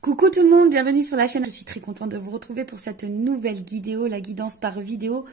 Coucou tout le monde, bienvenue sur la chaîne. Je suis très contente de vous retrouver pour cette nouvelle vidéo, la guidance par vidéo,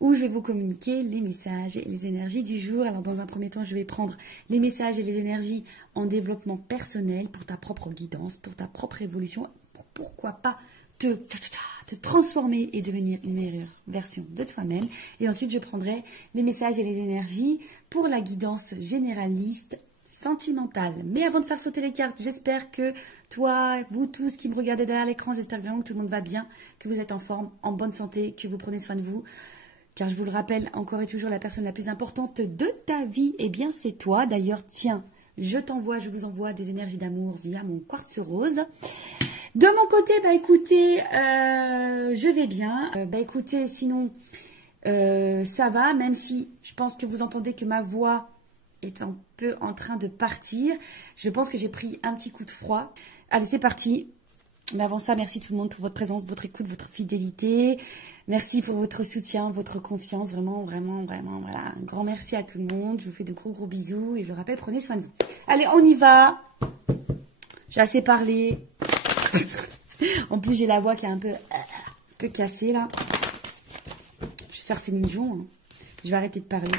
où je vais vous communiquer les messages et les énergies du jour. Alors dans un premier temps, je vais prendre les messages et les énergies en développement personnel pour ta propre guidance, pour ta propre évolution, pour pourquoi pas te transformer et devenir une meilleure version de toi-même. Et ensuite, je prendrai les messages et les énergies pour la guidance généraliste sentimentale. Mais avant de faire sauter les cartes, j'espère que toi, vous tous qui me regardez derrière l'écran, j'espère vraiment que tout le monde va bien, que vous êtes en forme, en bonne santé, que vous prenez soin de vous. Car je vous le rappelle, encore et toujours, la personne la plus importante de ta vie, eh bien c'est toi. D'ailleurs, tiens, je vous envoie des énergies d'amour via mon quartz rose. De mon côté, bah écoutez, je vais bien. Écoutez, sinon, ça va, même si je pense que vous entendez que ma voix est un peu en train de partir. Je pense que j'ai pris un petit coup de froid. Allez, c'est parti. Mais avant ça, merci tout le monde pour votre présence, votre écoute, votre fidélité. Merci pour votre soutien, votre confiance. Vraiment, vraiment, vraiment, voilà. Un grand merci à tout le monde. Je vous fais de gros, gros bisous. Et je vous rappelle, prenez soin de vous. Allez, on y va. J'ai assez parlé. En plus, j'ai la voix qui est un peu cassée, là. Je vais faire ces minjons. Hein. Je vais arrêter de parler.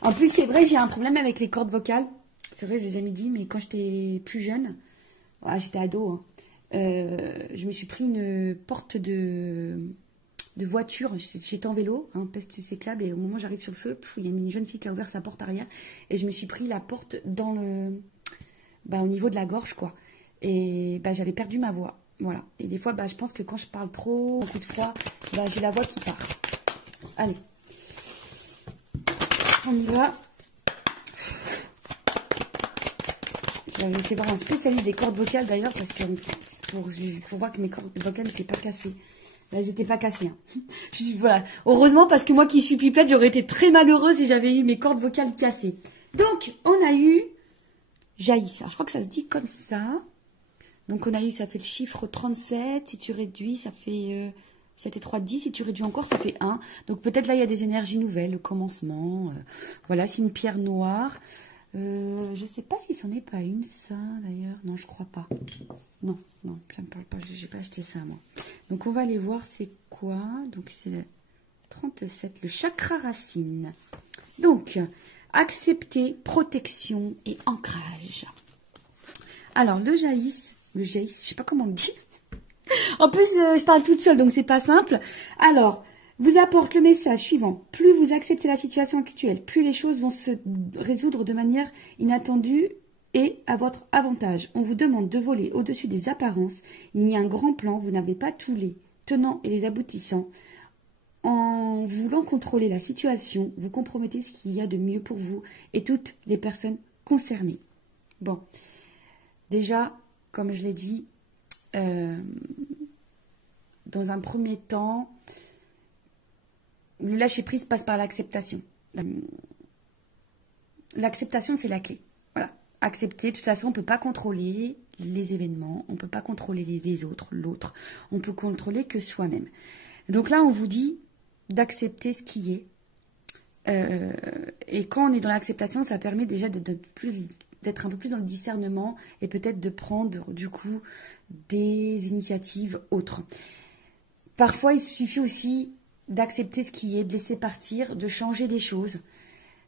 En plus, c'est vrai, j'ai un problème avec les cordes vocales. C'est vrai, j'ai jamais dit, mais quand j'étais plus jeune, j'étais ado, hein, je me suis pris une porte de voiture. J'étais en vélo, hein, peste cyclable, et au moment où j'arrive sur le feu, il y a une jeune fille qui a ouvert sa porte arrière, et je me suis pris la porte dans au niveau de la gorge, quoi. Et j'avais perdu ma voix, voilà. Et des fois, je pense que quand je parle trop, un coup de froid, j'ai la voix qui part. Allez. On y va. J'avais fait voir un spécialiste des cordes vocales d'ailleurs, parce que pour voir que mes cordes vocales n'étaient pas cassées. Elles n'étaient pas cassées. Hein. Voilà. Heureusement, parce que moi qui suis pipette, j'aurais été très malheureuse si j'avais eu mes cordes vocales cassées. Donc, on a eu Jaïssa. Je crois que ça se dit comme ça. Donc, on a eu, ça fait le chiffre 37. Si tu réduis, ça fait 7 et 3, 10. Si tu réduis encore, ça fait 1. Donc, peut-être là, il y a des énergies nouvelles, le commencement. Voilà, c'est une pierre noire. Je sais pas si c'en est pas une, ça, d'ailleurs. Non, je crois pas. Non, non, ça me parle pas. J'ai pas acheté ça, moi. Donc, on va aller voir c'est quoi. Donc, c'est le 37, le chakra racine. Donc, accepter, protection et ancrage. Alors, le jaïs, je sais pas comment on dit. En plus, je parle toute seule, donc c'est pas simple. Alors, vous apporte le message suivant. Plus vous acceptez la situation actuelle, plus les choses vont se résoudre de manière inattendue et à votre avantage. On vous demande de voler au-dessus des apparences. Il y a un grand plan, vous n'avez pas tous les tenants et les aboutissants. En voulant contrôler la situation, vous compromettez ce qu'il y a de mieux pour vous et toutes les personnes concernées. Bon, déjà, comme je l'ai dit, dans un premier temps, le lâcher-prise passe par l'acceptation. L'acceptation, c'est la clé. Voilà. Accepter, de toute façon, on ne peut pas contrôler les événements, on ne peut pas contrôler les autres, l'autre. On peut contrôler que soi-même. Donc là, on vous dit d'accepter ce qui est. Et quand on est dans l'acceptation, ça permet déjà d'être un peu plus dans le discernement et peut-être de prendre, du coup, des initiatives autres. Parfois, il suffit aussi d'accepter ce qui est, de laisser partir, de changer des choses.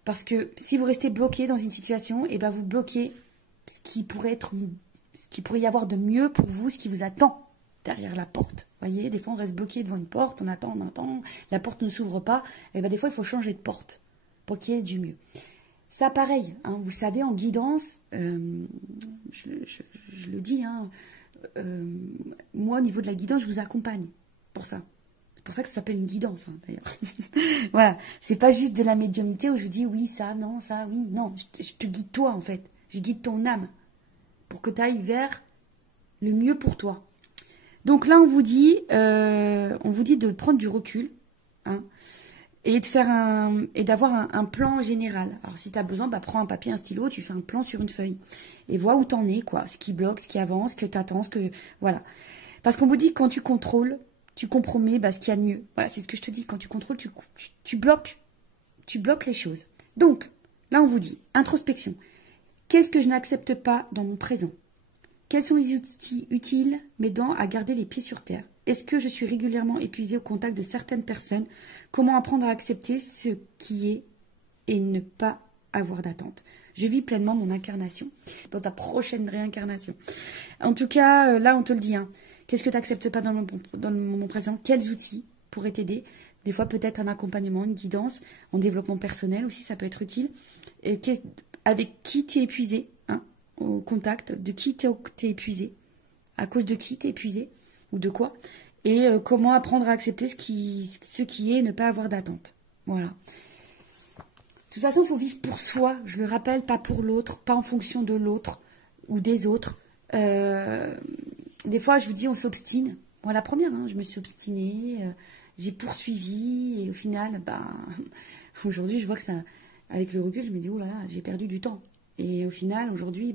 Parce que si vous restez bloqué dans une situation, et vous bloquez ce qui pourrait y avoir de mieux pour vous, ce qui vous attend derrière la porte. Vous voyez, des fois on reste bloqué devant une porte, on attend, la porte ne s'ouvre pas, et des fois il faut changer de porte pour qu'il y ait du mieux. Ça pareil, hein, vous savez, en guidance, je le dis, hein, moi au niveau de la guidance, je vous accompagne pour ça. C'est pour ça que ça s'appelle une guidance, hein, d'ailleurs. Voilà, c'est pas juste de la médiumnité où je dis oui, ça, non, ça, oui, non. Je te guide toi, en fait. Je guide ton âme pour que tu ailles vers le mieux pour toi. Donc là, on vous dit de prendre du recul, hein, et d'avoir un plan général. Alors, si tu as besoin, prends un papier, un stylo, tu fais un plan sur une feuille. Et vois où t'en es, quoi. Ce qui bloque, ce qui avance, ce que tu attends, voilà. Parce qu'on vous dit que quand tu contrôles, tu compromets ce qu'il y a de mieux. Voilà, c'est ce que je te dis. Quand tu contrôles, tu bloques les choses. Donc, là, on vous dit, introspection. Qu'est-ce que je n'accepte pas dans mon présent? Quels sont les outils utiles m'aidant à garder les pieds sur terre? Est-ce que je suis régulièrement épuisée au contact de certaines personnes? Comment apprendre à accepter ce qui est et ne pas avoir d'attente? Je vis pleinement mon incarnation dans ta prochaine réincarnation. En tout cas, là, on te le dit. Hein. Qu'est-ce que tu n'acceptes pas dans le moment présent? Quels outils pourraient t'aider? Des fois, peut-être un accompagnement, une guidance, en développement personnel aussi, ça peut être utile. Et avec qui tu es épuisé, hein, au contact, de qui tu es épuisé, à cause de qui tu es épuisé, ou de quoi, et comment apprendre à accepter ce qui est et ne pas avoir d'attente. Voilà. De toute façon, il faut vivre pour soi, je le rappelle, pas pour l'autre, pas en fonction de l'autre ou des autres. Des fois, je vous dis, on s'obstine. Moi, la première, hein, je me suis obstinée, j'ai poursuivi, et au final, aujourd'hui, je vois que ça, avec le recul, je me dis, oh là là, j'ai perdu du temps. Et au final, aujourd'hui,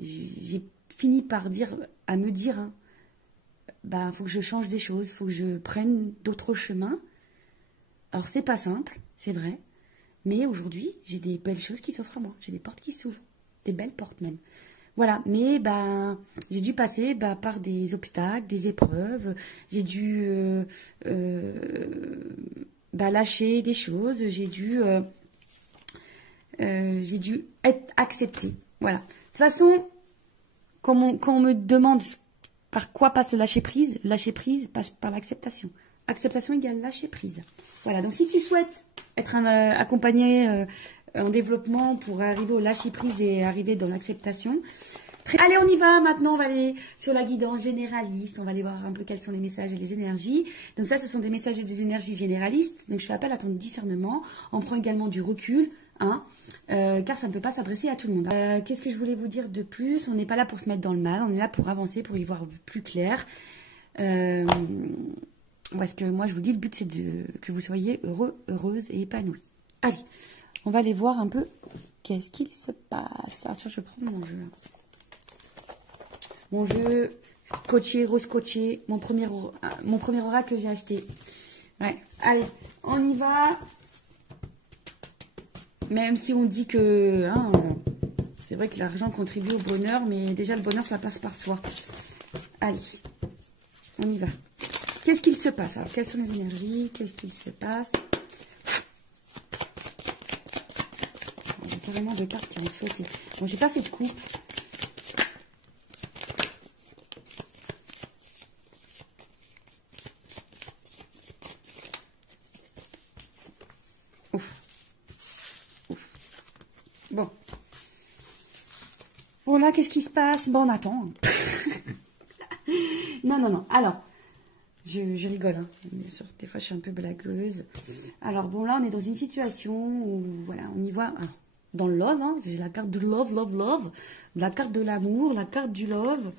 j'ai fini par me dire, hein, faut que je change des choses, faut que je prenne d'autres chemins. Alors, c'est pas simple, c'est vrai. Mais aujourd'hui, j'ai des belles choses qui s'offrent à moi. J'ai des portes qui s'ouvrent. Des belles portes même. Voilà. Mais j'ai dû passer par des obstacles, des épreuves. J'ai dû lâcher des choses. J'ai dû être acceptée. Voilà. De toute façon, quand on me demande par quoi passe le lâcher prise passe par l'acceptation. Acceptation égale lâcher prise. Voilà. Donc, si tu souhaites être accompagné en développement pour arriver au lâcher prise et arriver dans l'acceptation. Allez, on y va. Maintenant, on va aller sur la guidance généraliste. On va aller voir un peu quels sont les messages et les énergies. Donc ça, ce sont des messages et des énergies généralistes. Donc je fais appel à ton discernement. On prend également du recul, hein, car ça ne peut pas s'adresser à tout le monde. Qu'est-ce que je voulais vous dire de plus? On n'est pas là pour se mettre dans le mal. On est là pour avancer, pour y voir plus clair. Parce que moi, je vous dis, le but, c'est que vous soyez heureux, heureuse et épanouie. Allez, on va aller voir un peu qu'est-ce qu'il se passe. Ah, tiens, je prends mon jeu. Mon jeu coaché, rose coaché, mon premier oracle que j'ai acheté. Ouais, allez, on y va. Même si on dit que... Hein, c'est vrai que l'argent contribue au bonheur, mais déjà, le bonheur, ça passe par soi. Allez, on y va. Qu'est-ce qu'il se passe? Alors, quelles sont les énergies? Qu'est-ce qu'il se passe? Il y a carrément deux cartes qui ont sauté. Bon, j'ai pas fait de coupe. Ouf. Ouf. Bon. Bon, là, qu'est-ce qui se passe? Bon, on attend. Non. Alors... Je rigole, hein. Bien sûr, des fois je suis un peu blagueuse. Alors bon, là on est dans une situation où, voilà, on y voit, alors, dans le love, hein, j'ai la carte de love, la carte de l'amour, la carte du love.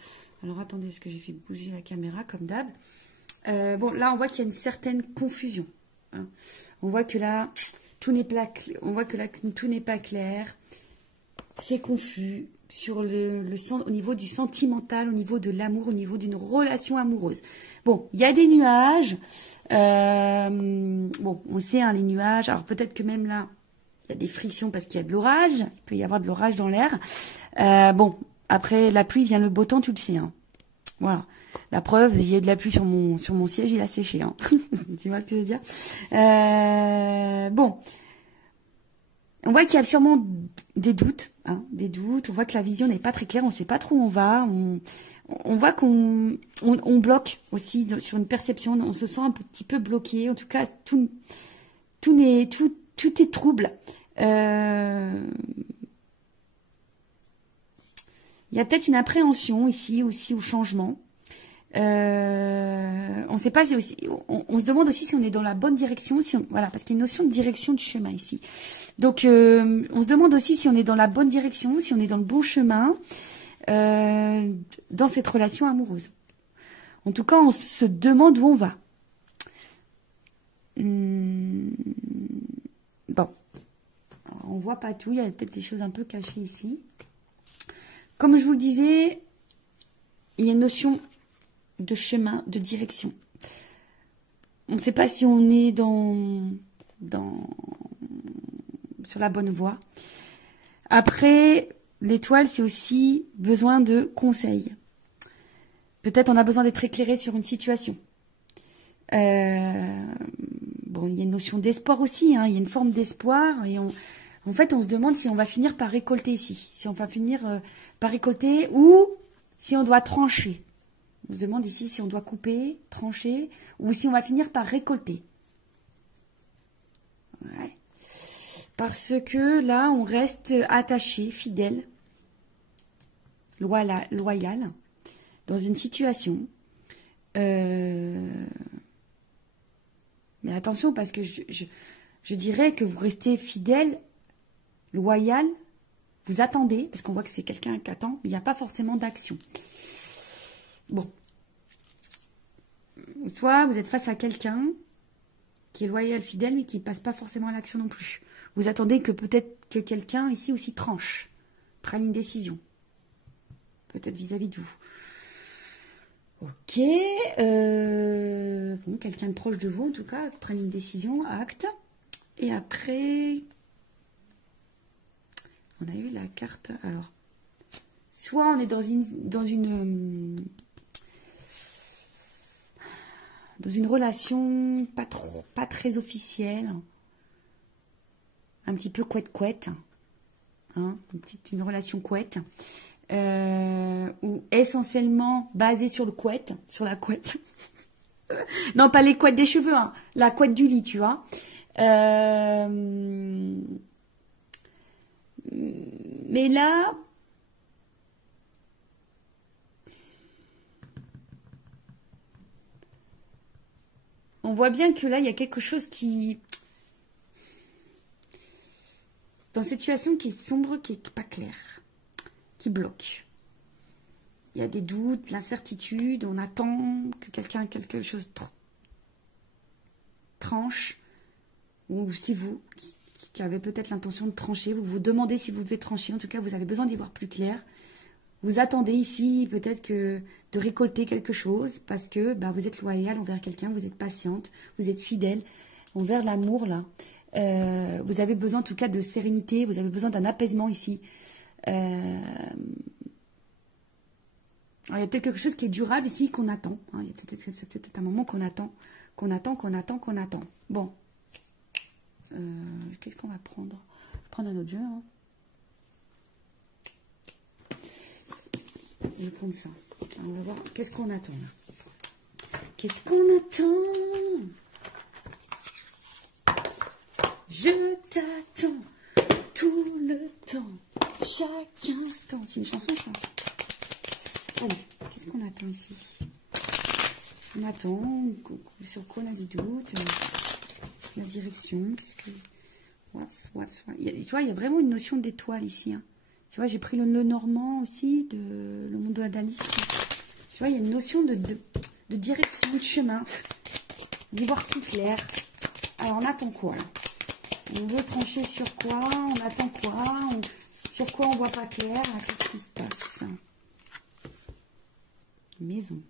Alors attendez, parce que j'ai fait bouger la caméra comme d'hab. Bon, là on voit qu'il y a une certaine confusion. Hein. On voit que là, tout n'est pas clair, c'est confus. Sur au niveau du sentimental, au niveau de l'amour, au niveau d'une relation amoureuse. Bon, il y a des nuages. Bon, on sait, hein, les nuages. Alors, peut-être que même là, il y a des frictions parce qu'il y a de l'orage. Il peut y avoir de l'orage dans l'air. Bon, après la pluie vient le beau temps, tu le sais. Hein. Voilà. La preuve, il y a de la pluie sur mon siège, il a séché. Hein. Tu vois ce que je veux dire? Bon. On voit qu'il y a sûrement des doutes, hein, on voit que la vision n'est pas très claire, on ne sait pas trop où on va, on voit qu'on bloque aussi sur une perception, on se sent un petit peu bloqué, en tout cas tout est trouble. Il y a peut-être une appréhension ici aussi au changement. On sait pas si aussi, on se demande aussi si on est dans la bonne direction, voilà, parce qu'il y a une notion de direction du chemin ici. Donc, on se demande aussi si on est dans la bonne direction, si on est dans le bon chemin dans cette relation amoureuse. En tout cas, on se demande où on va. Bon, alors, on voit pas tout, il y a peut-être des choses un peu cachées ici. Comme je vous le disais, il y a une notion de chemin, de direction. On ne sait pas si on est sur la bonne voie. Après, l'étoile, c'est aussi besoin de conseils. Peut-être on a besoin d'être éclairé sur une situation. Bon, il y a une notion d'espoir aussi, hein, il y a une forme d'espoir. Et en fait, on se demande si on va finir par récolter ici. Si on va finir par récolter ou si on doit trancher. On se demande ici si on doit couper, trancher ou si on va finir par récolter. Ouais. Parce que là, on reste attaché, fidèle, loyal, dans une situation. Mais attention, parce que je dirais que vous restez fidèle, loyal, vous attendez, parce qu'on voit que c'est quelqu'un qui attend, mais il n'y a pas forcément d'action. Bon. Soit vous êtes face à quelqu'un qui est loyal, fidèle, mais qui ne passe pas forcément à l'action non plus. Vous attendez que peut-être que quelqu'un ici aussi tranche, prenne une décision. Peut-être vis-à-vis de vous. Ok. Bon, quelqu'un de proche de vous, en tout cas, prenne une décision, acte. Et après, on a eu la carte. Alors, soit on est dans une relation pas très officielle, un petit peu couette-couette, hein, une relation couette, ou essentiellement basée sur le couette, sur la couette. Non, pas les couettes des cheveux, hein, la couette du lit, tu vois. Mais là, on voit bien que là, il y a quelque chose qui... Dans cette situation qui est sombre, qui n'est pas claire, qui bloque. Il y a des doutes, l'incertitude, on attend que quelque chose tranche. Ou si vous, qui avez peut-être l'intention de trancher, vous vous demandez si vous devez trancher. En tout cas, vous avez besoin d'y voir plus clair. Vous attendez ici peut-être de récolter quelque chose parce que vous êtes loyal envers quelqu'un, vous êtes patiente, vous êtes fidèle envers l'amour là. Vous avez besoin en tout cas de sérénité, vous avez besoin d'un apaisement ici. Alors, il y a peut-être quelque chose qui est durable ici qu'on attend. Hein. Il y a peut-être un moment qu'on attend. Bon. Qu'est-ce qu'on va prendre? Prendre un autre jeu. Hein. Je vais prendre ça. On va voir. Qu'est-ce qu'on attend là? Qu'est-ce qu'on attend? Je t'attends tout le temps, chaque instant. C'est une chanson, ça. Allez, qu'est-ce qu'on attend ici? On attend, sur quoi on a des doutes, la direction, qu'est-ce que... Tu vois, il y a vraiment une notion d'étoile ici. Hein. Tu vois, j'ai pris le normand aussi, le monde d'Alice. Tu vois, il y a une notion de direction, de chemin, d'y voir plus clair. Alors, on attend quoi là? On veut trancher sur quoi? On attend quoi? Sur quoi on voit pas clair? Qu'est-ce qui se passe? Maison.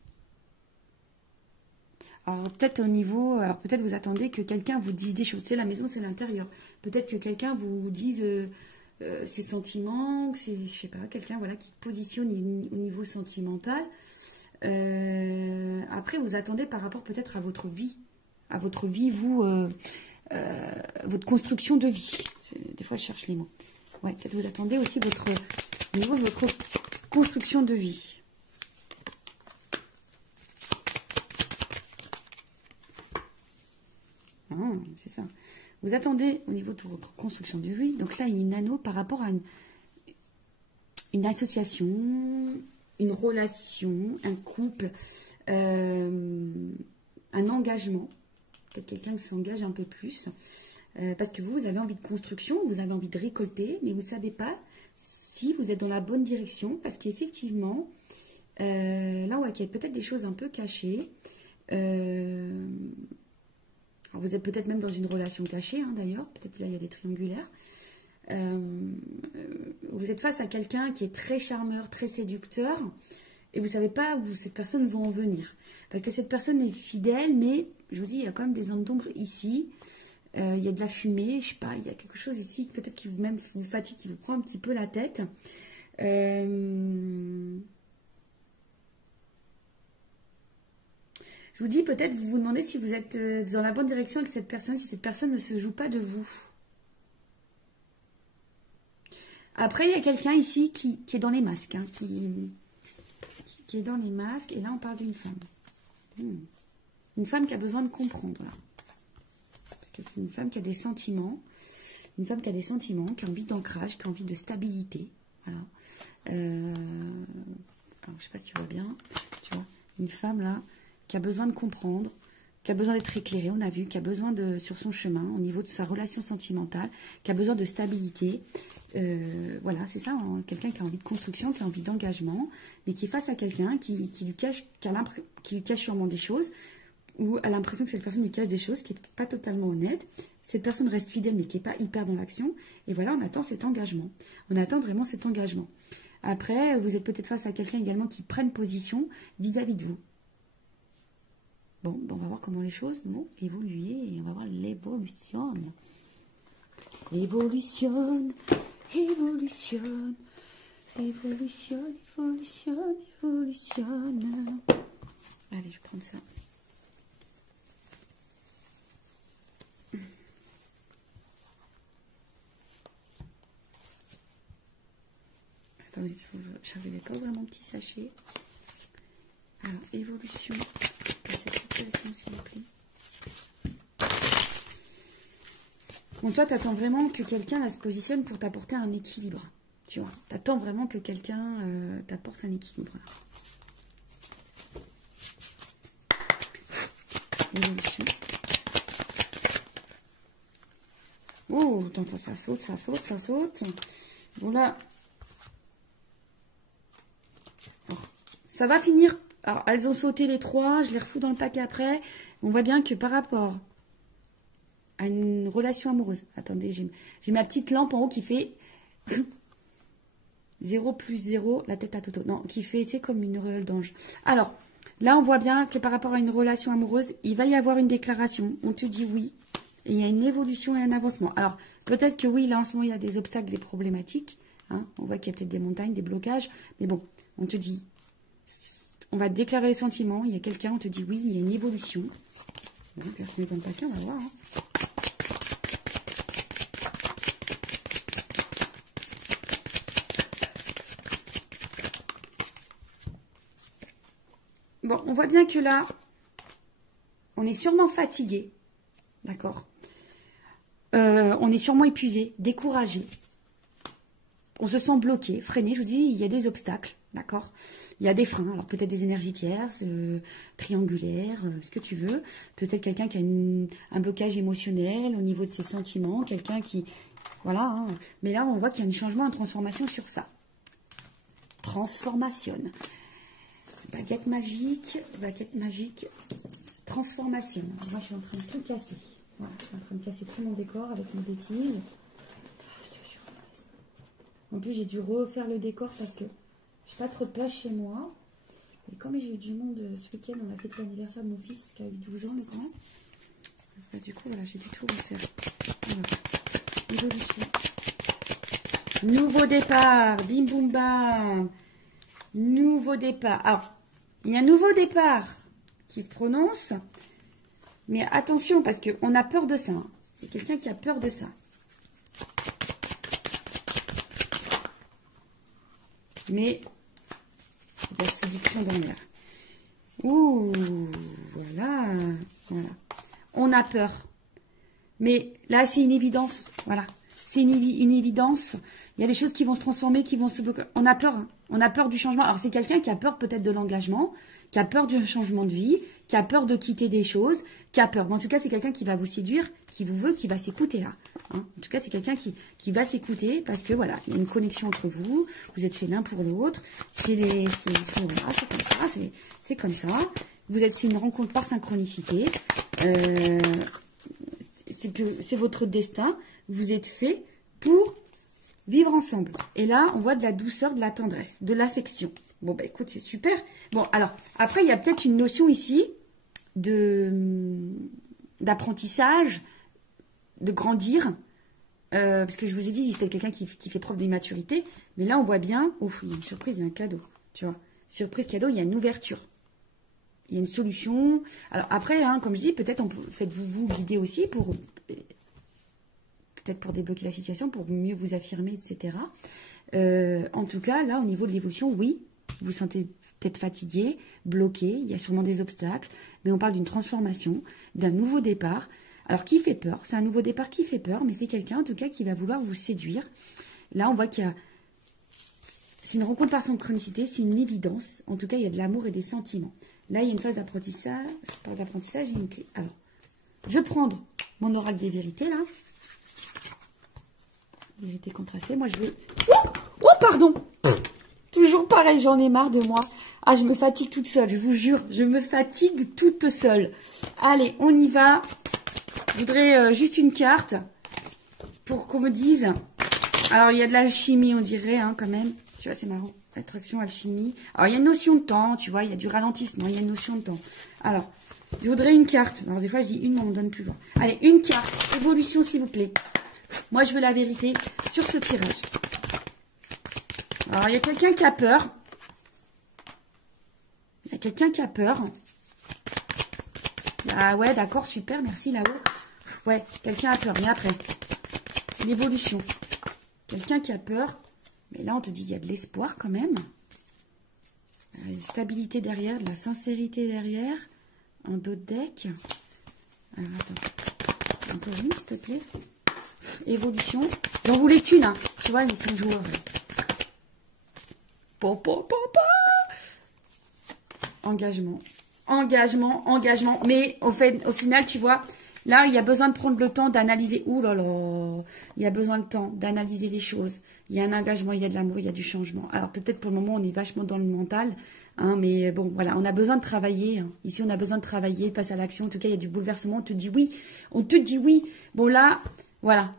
Alors peut-être au niveau, alors peut-être vous attendez que quelqu'un vous dise des choses. C'est la maison, c'est l'intérieur. Peut-être que quelqu'un vous dise ses sentiments, c'est, je sais pas, quelqu'un voilà qui positionne au niveau sentimental. Après vous attendez par rapport peut-être à votre vie, vous, votre construction de vie. Des fois je cherche les mots. Ouais, peut-être vous attendez aussi au niveau de votre construction de vie. Ah, c'est ça. Vous attendez au niveau de votre construction de vie. Donc là, il y a une anneau par rapport à une association, une relation, un couple, un engagement. Peut-être quelqu'un qui s'engage un peu plus. Parce que vous avez envie de construction, vous avez envie de récolter, mais vous ne savez pas si vous êtes dans la bonne direction. Parce qu'effectivement, là, ouais, il y a peut-être des choses un peu cachées. Alors vous êtes peut-être même dans une relation cachée, hein, d'ailleurs. Peut-être là, il y a des triangulaires. Vous êtes face à quelqu'un qui est très charmeur, très séducteur. Et vous ne savez pas où cette personne va en venir. Parce que cette personne est fidèle, mais je vous dis, il y a quand même des zones d'ombre ici. Il y a de la fumée, je ne sais pas, il y a quelque chose ici, peut-être qui vous fatigue, qui vous prend un petit peu la tête. Je vous dis, peut-être, vous vous demandez si vous êtes dans la bonne direction avec cette personne, si cette personne ne se joue pas de vous. Après, il y a quelqu'un ici qui est dans les masques, hein, qui est dans les masques, et là, on parle d'une femme. Une femme qui a besoin de comprendre, là. Parce que c'est une femme qui a des sentiments, qui a envie d'ancrage, qui a envie de stabilité, voilà. Alors, je ne sais pas si tu vois bien, tu vois, une femme, là, qui a besoin de comprendre, qui a besoin d'être éclairée, on a vu, qui a besoin de, sur son chemin, au niveau de sa relation sentimentale, qui a besoin de stabilité. Voilà, c'est ça, hein, quelqu'un qui a envie de construction, qui a envie d'engagement, mais qui est face à quelqu'un qui lui cache sûrement des choses, ou a l'impression que cette personne lui cache des choses qui n'est pas totalement honnête. Cette personne reste fidèle, mais qui n'est pas hyper dans l'action. Et voilà, on attend cet engagement. On attend vraiment cet engagement. Après, vous êtes peut-être face à quelqu'un également qui prenne position vis-à-vis de vous. Bon, on va voir comment les choses vont évoluer et on va voir l'évolution. Évolutionne, évolutionne, évolutionne, évolutionne, évolutionne. Allez, je vais prendre ça. Attendez, je n'arrivais pas à ouvrir mon petit sachet. Alors, évolution de cette situation, s'il vous plaît. Bon, toi, tu attends vraiment que quelqu'un se positionne pour t'apporter un équilibre. Tu vois, tu attends vraiment que quelqu'un t'apporte un équilibre. Évolution. Oh, attends, ça saute, ça saute, ça saute. Bon, là. Alors, ça va finir. Alors, elles ont sauté les trois, je les refous dans le paquet après. On voit bien que par rapport à une relation amoureuse. Attendez, j'ai ma petite lampe en haut qui fait 0 plus 0, la tête à Toto. Non, qui fait, tu sais, comme une auréole d'ange. Alors, là, on voit bien que par rapport à une relation amoureuse, il va y avoir une déclaration. On te dit oui. Et il y a une évolution et un avancement. Alors, peut-être que oui, là, en ce moment, il y a des obstacles, des problématiques. Hein. On voit qu'il y a peut-être des montagnes, des blocages. Mais bon, on te dit, on va déclarer les sentiments. Il y a quelqu'un, on te dit oui, il y a une évolution. Bon, personne n'est dans le paquet, on va voir. Hein. Bon, on voit bien que là, on est sûrement fatigué. D'accord. On est sûrement épuisé, découragé. On se sent bloqué, freiné. Je vous dis, il y a des obstacles, d'accord. Il y a des freins. Alors peut-être des énergies tierces, triangulaires, ce que tu veux. Peut-être quelqu'un qui a un blocage émotionnel au niveau de ses sentiments. Quelqu'un qui... Voilà. Hein. Mais là, on voit qu'il y a un changement, une transformation sur ça. Transformation. Baguette magique, transformation. Moi, je suis en train de tout casser. Voilà, je suis en train de casser tout mon décor avec mes bêtises. En plus, j'ai dû refaire le décor parce que j'ai pas trop de place chez moi. Et comme j'ai eu du monde ce week-end, on a fait l'anniversaire de mon fils qui a eu 12 ans, le grand. Bah, du coup, voilà, j'ai dû tout refaire. Voilà. Évolution. Nouveau départ. Bim, boum, bam. Nouveau départ. Alors, il y a un nouveau départ qui se prononce. Mais attention, parce qu'on a peur de ça. Hein. Il y a quelqu'un qui a peur de ça. Mais, la séduction dans l'air. Ouh, voilà. On a peur. Mais là, c'est une évidence. Voilà. C'est une évidence. Il y a des choses qui vont se transformer, qui vont se bloquer. On a peur. Hein. On a peur du changement. Alors, c'est quelqu'un qui a peur peut-être de l'engagement, qui a peur du changement de vie, qui a peur de quitter des choses, qui a peur. Mais en tout cas, c'est quelqu'un qui va vous séduire, qui vous veut, qui va s'écouter là. Hein. En tout cas, c'est quelqu'un qui va s'écouter parce que voilà, il y a une connexion entre vous. Vous êtes fait l'un pour l'autre. Voilà, c'est comme ça. C'est comme ça. C'est une rencontre par synchronicité. C'est votre destin. Vous êtes fait pour vivre ensemble. Et là, on voit de la douceur, de la tendresse, de l'affection. Bon, bah écoute, c'est super. Bon, alors, après, il y a peut-être une notion ici d'apprentissage, de grandir. Parce que je vous ai dit, c'était quelqu'un qui fait preuve d'immaturité. Mais là, on voit bien, ouf, il y a une surprise, il y a un cadeau. Tu vois, surprise, cadeau, il y a une ouverture. Il y a une solution. Alors après, hein, comme je dis, peut-être faites-vous guider aussi pour peut-être pour débloquer la situation, pour mieux vous affirmer, etc. En tout cas, là, au niveau de l'évolution, oui, vous vous sentez peut-être fatigué, bloqué, il y a sûrement des obstacles, mais on parle d'une transformation, d'un nouveau départ. Alors, qui fait peur? C'est un nouveau départ qui fait peur, mais c'est quelqu'un, en tout cas, qui va vouloir vous séduire. Là, on voit qu'il y a... C'est une rencontre par synchronicité, c'est une évidence. En tout cas, il y a de l'amour et des sentiments. Là, il y a une phase d'apprentissage. Par d'apprentissage, il y a une clé. Alors, je vais prendre mon oracle des vérités, là. Vérité contrastée. Moi, je vais... Oh, oh, pardon. Toujours pareil, j'en ai marre de moi. Ah, je me fatigue toute seule, je vous jure. Je me fatigue toute seule. Allez, on y va. Je voudrais juste une carte pour qu'on me dise... Alors, il y a de l'alchimie, on dirait, hein, quand même. Tu vois, c'est marrant. Attraction, alchimie. Alors, il y a une notion de temps, tu vois. Il y a du ralentissement, il y a une notion de temps. Alors, je voudrais une carte. Alors, des fois, je dis une, mais on me donne plus loin. Allez, une carte. Évolution, s'il vous plaît. Moi, je veux la vérité sur ce tirage. Alors, il y a quelqu'un qui a peur. Il y a quelqu'un qui a peur. Ah ouais, d'accord, super, merci là-haut. Ouais, quelqu'un a peur. Mais après, l'évolution. Quelqu'un qui a peur. Mais là, on te dit, il y a de l'espoir quand même. Une stabilité derrière, de la sincérité derrière. Un d'autres deck. Alors, attends. Encore une, s'il te plaît. Évolution. J'en voulais qu'une, hein. Tu vois, ils sont joueurs. Engagement. Engagement, engagement. Mais au final, tu vois, là, il y a besoin de prendre le temps d'analyser. Ouh là là. Il y a besoin de temps d'analyser les choses. Il y a un engagement, il y a de l'amour, il y a du changement. Alors, peut-être pour le moment, on est vachement dans le mental. Hein, mais bon, voilà, on a besoin de travailler. Hein. Ici, on a besoin de travailler, de passer à l'action. En tout cas, il y a du bouleversement. On te dit oui. On te dit oui. Bon, là, voilà.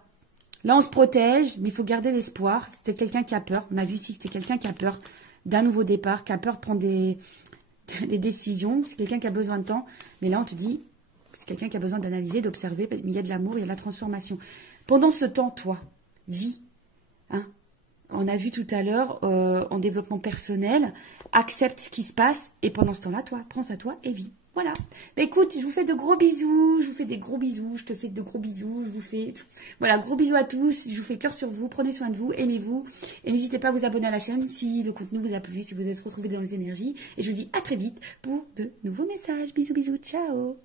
Là, on se protège, mais il faut garder l'espoir. C'était quelqu'un qui a peur. On a vu ici que c'était quelqu'un qui a peur d'un nouveau départ, qui a peur de prendre des décisions. C'est quelqu'un qui a besoin de temps. Mais là, on te dit, c'est quelqu'un qui a besoin d'analyser, d'observer. Mais il y a de l'amour, il y a de la transformation. Pendant ce temps, toi, vis. Hein. On a vu tout à l'heure, en développement personnel, accepte ce qui se passe. Et pendant ce temps-là, toi, prends ça à toi et vis. Voilà. Bah, écoute, je vous fais de gros bisous. Je vous fais des gros bisous. Je te fais de gros bisous. Je vous fais... Voilà, gros bisous à tous. Je vous fais cœur sur vous. Prenez soin de vous. Aimez-vous. Et n'hésitez pas à vous abonner à la chaîne si le contenu vous a plu, si vous êtes retrouvés dans les énergies. Et je vous dis à très vite pour de nouveaux messages. Bisous, bisous. Ciao.